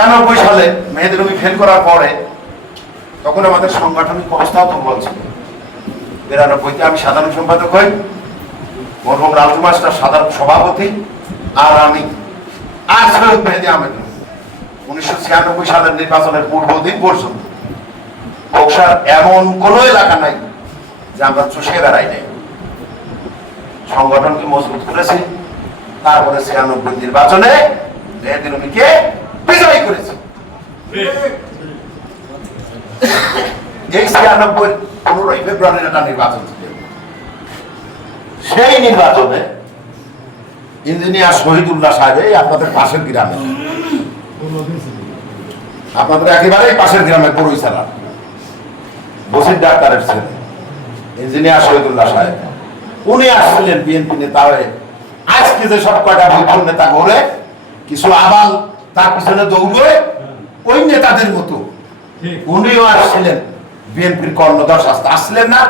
একানব্বই সালে মেয়েদের আমি ফেল করার পরে তখন আমাদের সাংগঠনিক দুর্বল ছিল বিরানব্বইতে আমি সাধারণ সম্পাদক হই, মরহুম রাজু মাস্টার সাধারণ সভাপতি, আর আমি, আর সৈয়দ মেহেদি আহমেদ। উনিশশো ছিয়ানব্বই সালের নির্বাচনের পূর্বদিন পর্যন্ত বক্সার এমন কোন এলাকা নাই যে আমরা চষে বেড়াই নাই। সংগঠনকে মজবুত করেছি, তারপরে ছিয়ানব্বই নির্বাচনে মেহেদি রুমিকে বিজয়ী করেছি। পনেরোই ফেব্রুয়ারির একটা নির্বাচন ছিল। সেই নির্বাচনে ইঞ্জিনিয়ার শহীদুল্লাহ সাহেব আপনাদের পাশের গ্রামে। আপনাদের একেবারেই পাশের গ্রামে বড়ই সারা। বসির ডাক্তারের ছেলে, ইঞ্জিনিয়ার শহীদুল্লাহ সাহেব। উনি আসছিলেন বিএনপি নেতা হয়ে। আজকে যে সব কয়টা বিপুল নেতা ঘরে, কিছু আবাল তার পিছনে দৌড়ে ওই নেতাদের মতো। উনিও আসছিলেন। বিএনপির কর্ণদর্শ আসতে আসছিলেন না?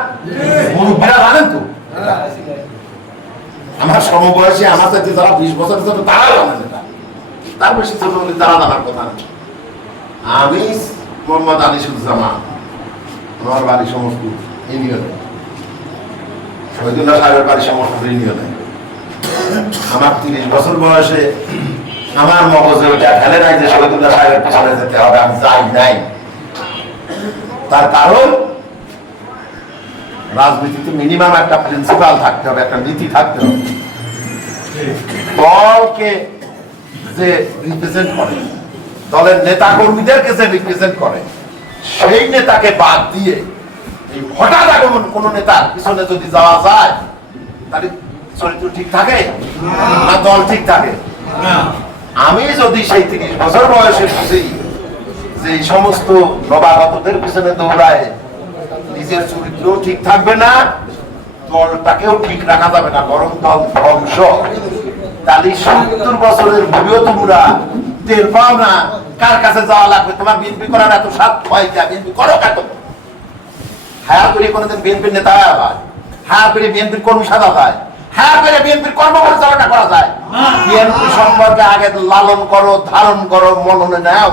মুরব্বীরা জানেন তো? আমার সমবয়সী আমার সাথে যারা বিশ বছর ছোট তারা জানেন এটা। তার বেশি ছোট হলে তারা জানার কথা না। আমি মোহাম্মদ আনিসুজ্জামান আমার বাড়ি সমস্ত ইউনিয়নে। শহীদুল্লাহ সাহেবের বাড়ি সমস্ত ইউনিয়নে। আমার তিরিশ বছর বয়সে আমার মগজে ওটা খেলে নাই যে শহীদুল্লাহ সাহেবের পিছনে যেতে হবে, আমি যাই নাই। তার কারণ, রাজনীতিতে মিনিমাম একটা প্রিন্সিপাল থাকতে হবে, একটা নীতি থাকতে হবে। দলকে যে রিপ্রেজেন্ট করে, দলের নেতা কর্মীদেরকে যে রিপ্রেজেন্ট করে, সেই নেতাকে বাদ দিয়ে এই হঠাৎ আগমন কোন নেতার পিছনে যদি যাওয়া যায়, তাহলে চরিত্র ঠিক থাকে না দল ঠিক থাকে? আমি যদি সেই তিরিশ বছর বয়সে বুঝি যে সমস্ত নবাগতদের পিছনে দৌড়ায় নিজের চরিত্র ঠিক থাকবে না, দলটাকেও ঠিক রাখা যাবে না, বরং দল ধ্বংস। তাহলে সত্তর বছরের ভুলেও তোমরা টের পাও না কার কাছে যাওয়া লাগবে? তোমার বিএনপি করার এত সাত ভয় যা বিএনপি করো কত হায়া করে কোনোদিন বিএনপির নেতা হয় হায়া করে বিএনপির কর্মী সাদা হয়। হায়া করে বিএনপির কর্ম করা যায়। বিএনপি সম্পর্কে আগে লালন করো ধারণ করো মননে নাও।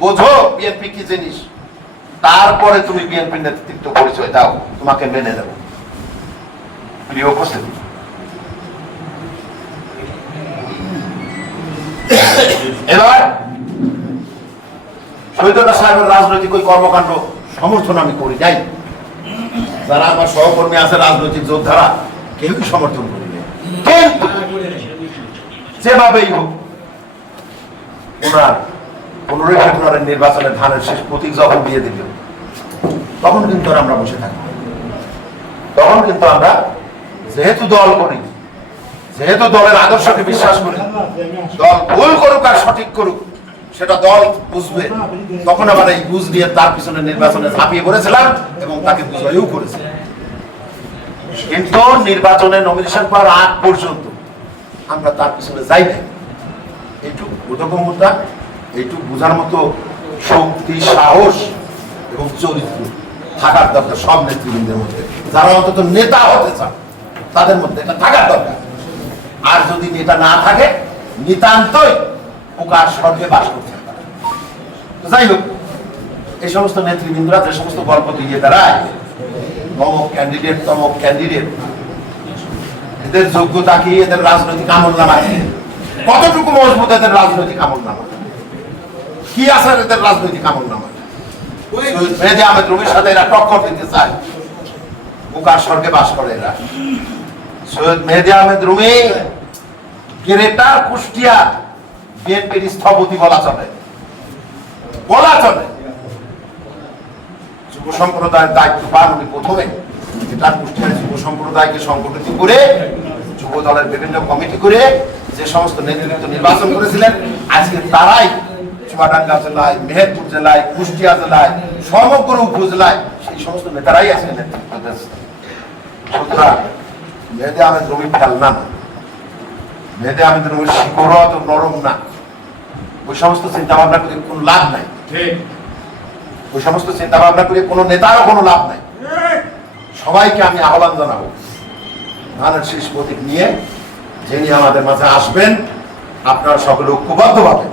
বোঝো বিএনপি কি জিনিস। তারপরে তুমি বিএনপির নেতৃত্ব পরিচয় দাও তোমাকে মেনে দেবো প্রিয় উপস্থিতি। এবার শহীদুল্লাহ সাহেবের রাজনৈতিক ওই কর্মকাণ্ড সমর্থন আমি করি যাই যারা আমার সহকর্মী আছে রাজনৈতিক যোদ্ধারা কেউই সমর্থন যেভাবেই হোক, ওনার পনেরোই ফেব্রুয়ারির নির্বাচনে ধানের শেষ প্রতীক যখন দিয়ে দিল, তখন কিন্তু আমরা বসে থাকি তখন কিন্তু আমরা যেহেতু দল করি, যেহেতু দলের আদর্শকে বিশ্বাস করি, দল ভুল করুক আর সঠিক করুক, সেটা দল বুঝবে। তখন আবার এই বুঝ দিয়ে তার পিছনে নির্বাচনে ঝাঁপিয়ে পড়েছিলাম এবং তাকে বিজয়ীও করেছে কিন্তু নির্বাচনে নমিনেশন পাওয়ার আগ পর্যন্ত আমরা তার পিছনে যাই নাই। এইটুকু বোধগম্যতা এইটুকু বোঝার মতো শক্তি, সাহস এবং চরিত্র থাকার দরকার সব নেতৃবৃন্দের মধ্যে। যারা অন্তত নেতা হতে চান, তাদের মধ্যে এটা থাকার দরকার। আর যদি নেতা না থাকে, নিতান্তই পোকার স্বর্গে বাস করতে যাই হোক, এই সমস্ত নেতৃবৃন্দরা যে সমস্ত গল্প দিয়ে বেড়ায় তমক ক্যান্ডিডেট তমক ক্যান্ডিডেট এদের যোগ্যতা কি? এদের রাজনৈতিক আমল নামা? কতটুকু মজবুত এদের রাজনৈতিক আমল নামা কি আছে এদের রাজনৈতিক আমল নামা মেহেদি আহমেদ রুমির সাথে এরা টক্কর দিতে চায়। বুকার স্বর্গে বাস করে এরা। সৈয়দ মেহেদি আহমেদ রুমি, গ্রেটার কুষ্টিয়া বিএনপির স্থপতি বলা চলে। বলা চলে। সম্প্রদায়ের দায়িত্ব পান উনি প্রথমে গ্রেটার কুষ্টিয়ার যুব সম্প্রদায়কে সংগঠিত করে যুব দলের বিভিন্ন কমিটি করে যে সমস্ত নেতৃত্ব নির্বাচন করেছিলেন, আজকে তারাই চুয়াডাঙ্গা জেলায়, মেহেরপুর জেলায়, কুষ্টিয়া জেলায়, সমগ্র উপজেলায় সেই সমস্ত নেতারাই ফেলনা না। নরম না। ওই সমস্ত চিন্তা ভাবনা করে কোনো লাভ নাই। ওই সমস্ত চিন্তা ভাবনা করে কোনো নেতারও কোনো লাভ নাই। সবাইকে আমি আহ্বান জানাব ধানের শীষ প্রতীক নিয়ে যিনি আমাদের মাঝে আসবেন, আপনারা সকলে ঐক্যবদ্ধ ভাবে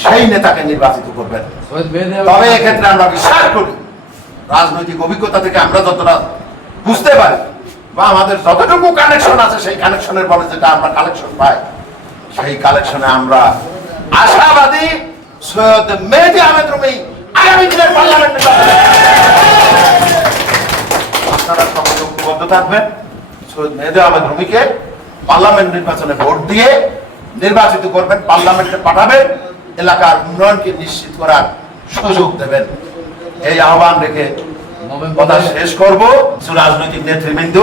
সেই নেতাকে নির্বাচিত করবেন। তবে এক্ষেত্রে আমরা বিশ্বাস করি, রাজনৈতিক অভিজ্ঞতা থেকে আমরা যতটা বুঝতে পারি, বা আমাদের যতটুকু কানেকশন আছে সেই কানেকশনের বলে যেটা আমরা কালেকশন পাই, সেই কালেকশনে আমরা আশাবাদী সৈয়দ মেহেদি আহমেদ রুমি আগামী দিনের পার্লামেন্ট নির্বাচনে আপনারা সকলে ঐক্যবদ্ধ থাকবেন। সৈয়দ মেহেদি আহমেদ রুমিকে পার্লামেন্ট নির্বাচনে ভোট দিয়ে নির্বাচিত করবেন পার্লামেন্টে পাঠাবেন এলাকার উন্নয়নকে নিশ্চিত করার সুযোগ দেবেন। এই আহ্বান রেখে কথা শেষ করব। কিছু রাজনৈতিক নেতৃবৃন্দ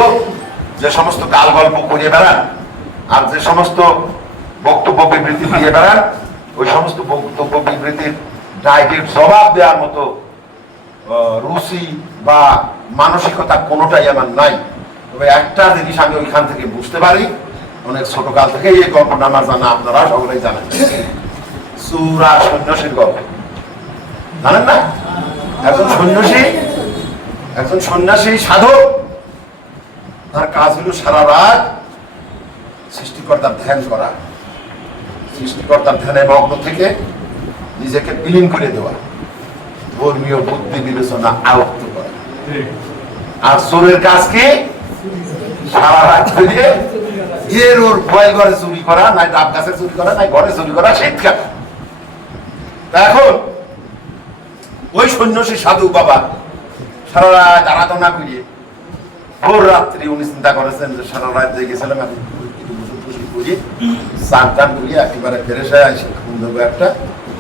যে সমস্ত কাল গল্প করিয়ে বেড়ান আর যে সমস্ত বক্তব্য বিবৃতি দিয়ে বেড়ান ওই সমস্ত বক্তব্য বিবৃতির ডাইরেক্ট জবাব দেওয়ার মতো রুচি বা মানসিকতা কোনোটাই আমার নাই। তবে একটা জিনিস আমি ওইখান থেকে বুঝতে পারি, অনেক ছোট কাল থেকে এই গল্পটা আমার জানা, আপনারা সকলেই জানেন। সুরা সন্ন্যাসীর গল্প। জানেন না? একজন সন্ন্যাসী একজন সন্ন্যাসী সাধক, তার কাজ হলো সারা রাত সৃষ্টিকর্তার ধ্যান করা। সৃষ্টিকর্তার ধ্যানে মগ্ন থেকে নিজেকে বিলীন করে দেওয়া। ধর্মীয় বুদ্ধি বিবেচনা আয়ত্ত করা। আর চোরের কাজ কি? সারা রাত ধরে এর ওর বয়েল ঘরে চুরি করা, নাই ডাব গাছে চুরি করা, নাই ঘরে চুরি করা এখন ওই সাধু বাবা সারা রাত আরাধনা করিয়ে ভোর রাত্রি উনি চিন্তা করেছেন যে সারা রাত টান একেবারে আসি। একটা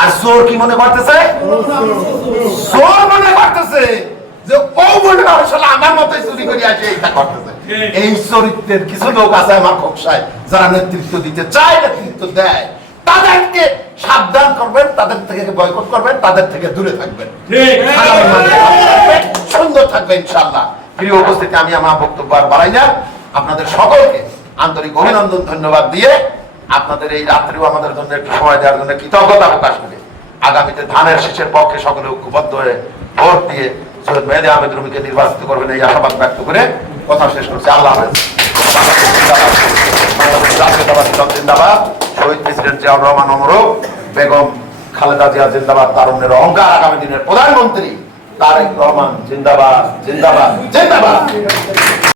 আর চোর কি মনে করতেছে? চোর মনে করতেছে যে ও মনে করে শালা আমার মতোই চুরি করে আসে এটা করতেছে। এই চরিত্রের কিছু লোক আছে আমার খোকসায় যারা নেতৃত্ব দিতে চায় নেতৃত্ব দেয়। তাদেরকে সাবধান করবেন তাদের থেকে বয়কট করবেন তাদের থেকে দূরে থাকবেন। সুন্দর থাকবে ইনশাল্লাহ প্রিয় উপস্থিতি আমি আমার বক্তব্য আর বাড়াই না। আপনাদের সকলকে আন্তরিক অভিনন্দন ধন্যবাদ দিয়ে আপনাদের এই রাত্রিও আমাদের জন্য একটু সময় দেওয়ার জন্য কৃতজ্ঞতা প্রকাশ করে। আগামীতে ধানের শীষের পক্ষে সকলে ঐক্যবদ্ধ হয়ে ভোট দিয়ে সৈয়দ মেহেদি আহমেদ রুমিকে নির্বাচিত করবেন এই আশাবাদ ব্যক্ত করে কথা শেষ করছি। আল্লাহ জিন্দাবাদ। শহীদ প্রেসিডেন্ট জিয়াউর রহমান অমরক বেগম খালেদা জিয়া জিন্দাবাদ, তারুণ্যের অহংকার আগামী দিনের প্রধানমন্ত্রী তারেক রহমান জিন্দাবাদ জিন্দাবাদ জিন্দাবাদ।